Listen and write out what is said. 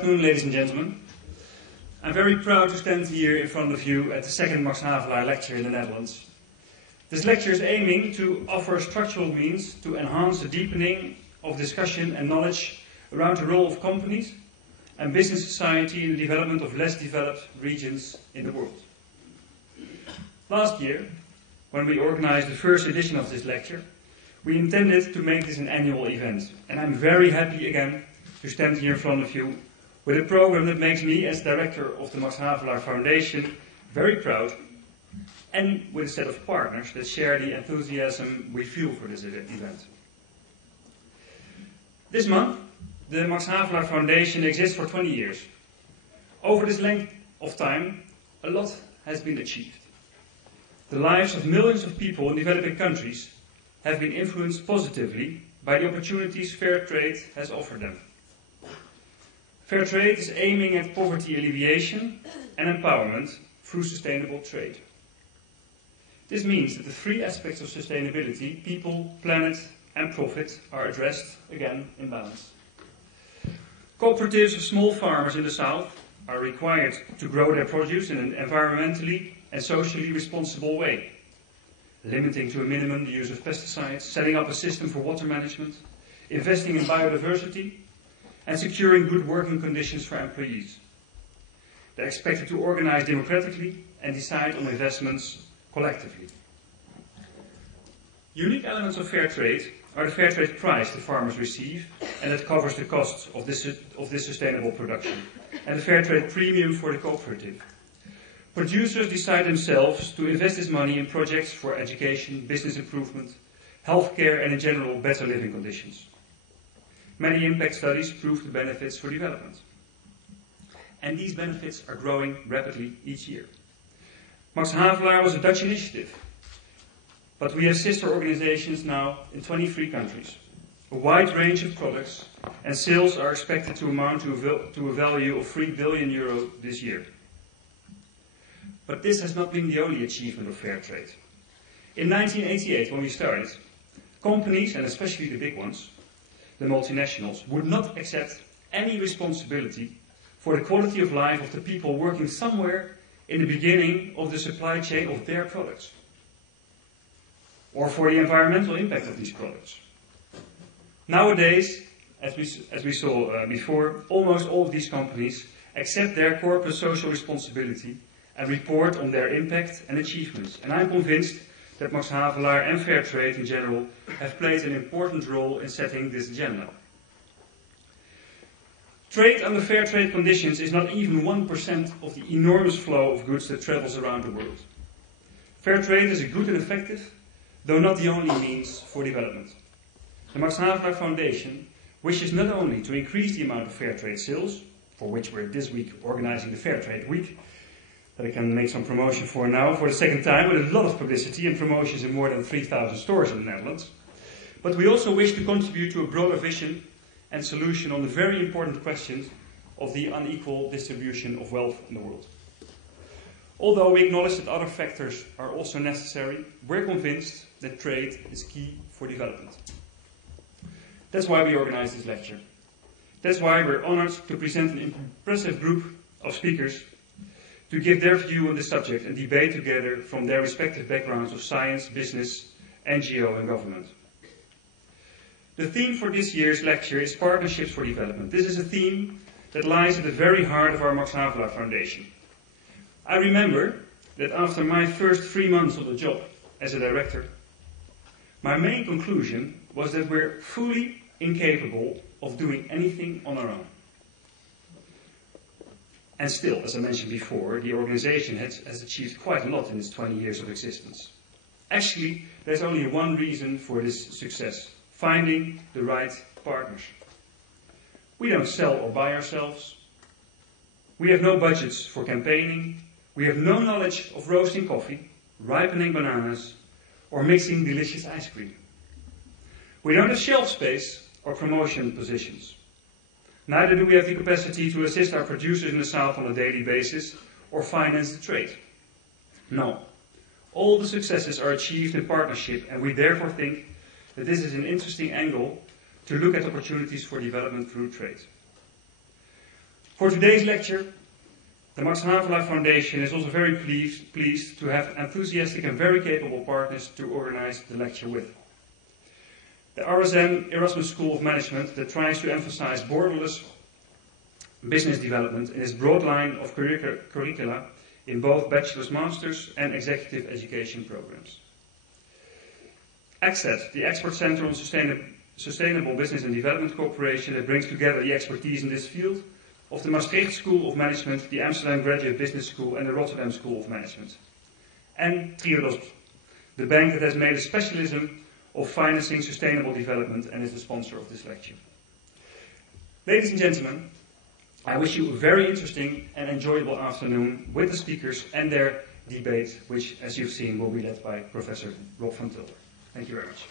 Good afternoon, ladies and gentlemen. I'm very proud to stand here in front of you at the second Max Havelaar lecture in the Netherlands. This lecture is aiming to offer structural means to enhance the deepening of discussion and knowledge around the role of companies and business society in the development of less developed regions in the world. Last year, when we organized the first edition of this lecture, we intended to make this an annual event, and I'm very happy again to stand here in front of you with a program that makes me, as director of the Max Havelaar Foundation, very proud, and with a set of partners that share the enthusiasm we feel for this event. This month, the Max Havelaar Foundation exists for 20 years. Over this length of time, a lot has been achieved. The lives of millions of people in developing countries have been influenced positively by the opportunities fair trade has offered them. Fair trade is aiming at poverty alleviation and empowerment through sustainable trade. This means that the three aspects of sustainability, people, planet and profit, are addressed, again, in balance. Cooperatives of small farmers in the south are required to grow their produce in an environmentally and socially responsible way, limiting to a minimum the use of pesticides, setting up a system for water management, investing in biodiversity, and securing good working conditions for employees. They are expected to organize democratically and decide on investments collectively. Unique elements of fair trade are the fair trade price the farmers receive, and that covers the costs of this sustainable production, and the fair trade premium for the cooperative. Producers decide themselves to invest this money in projects for education, business improvement, healthcare, and in general better living conditions. Many impact studies prove the benefits for development. And these benefits are growing rapidly each year. Max Havelaar was a Dutch initiative, but we have sister organizations now in 23 countries. A wide range of products, and sales are expected to amount to a value of €3 billion this year. But this has not been the only achievement of fair trade. In 1988, when we started, companies, and especially the big ones, the multinationals, would not accept any responsibility for the quality of life of the people working somewhere in the beginning of the supply chain of their products, or for the environmental impact of these products. Nowadays, as we saw before, almost all of these companies accept their corporate social responsibility and report on their impact and achievements. And I'm convinced that Max Havelaar and fair trade in general have played an important role in setting this agenda. Trade under fair trade conditions is not even 1% of the enormous flow of goods that travels around the world. Fair trade is a good and effective, though not the only means for development. The Max Havelaar Foundation wishes not only to increase the amount of fair trade sales, for which we're this week organizing the Fair Trade Week, that I can make some promotion for now for the second time, with a lot of publicity and promotions in more than 3,000 stores in the Netherlands. But we also wish to contribute to a broader vision and solution on the very important question of the unequal distribution of wealth in the world. Although we acknowledge that other factors are also necessary, we're convinced that trade is key for development. That's why we organize this lecture. That's why we're honored to present an impressive group of speakers to give their view on the subject and debate together from their respective backgrounds of science, business, NGO and government. The theme for this year's lecture is Partnerships for Development. This is a theme that lies at the very heart of our Max Havelaar Foundation. I remember that after my first 3 months of the job as a director, my main conclusion was that we're fully incapable of doing anything on our own. And still, as I mentioned before, the organization has achieved quite a lot in its 20 years of existence. Actually, there's only one reason for this success: finding the right partners. We don't sell or buy ourselves. We have no budgets for campaigning. We have no knowledge of roasting coffee, ripening bananas, or mixing delicious ice cream. We don't have shelf space or promotion positions. Neither do we have the capacity to assist our producers in the South on a daily basis or finance the trade. No. All the successes are achieved in partnership, and we therefore think that this is an interesting angle to look at opportunities for development through trade. For today's lecture, the Max Havelaar Foundation is also very pleased to have enthusiastic and very capable partners to organize the lecture with. The RSM Erasmus School of Management that tries to emphasize borderless business development in its broad line of curricula in both bachelor's, master's and executive education programs. EXCET, the Expert Center on Sustainable Business and Development Cooperation, that brings together the expertise in this field of the Maastricht School of Management, the Amsterdam Graduate Business School and the Rotterdam School of Management. And Triodos, the bank that has made a specialism of financing sustainable development and is the sponsor of this lecture. Ladies and gentlemen, I wish you a very interesting and enjoyable afternoon with the speakers and their debate, which, as you've seen, will be led by Professor Rob van Tilburg. Thank you very much.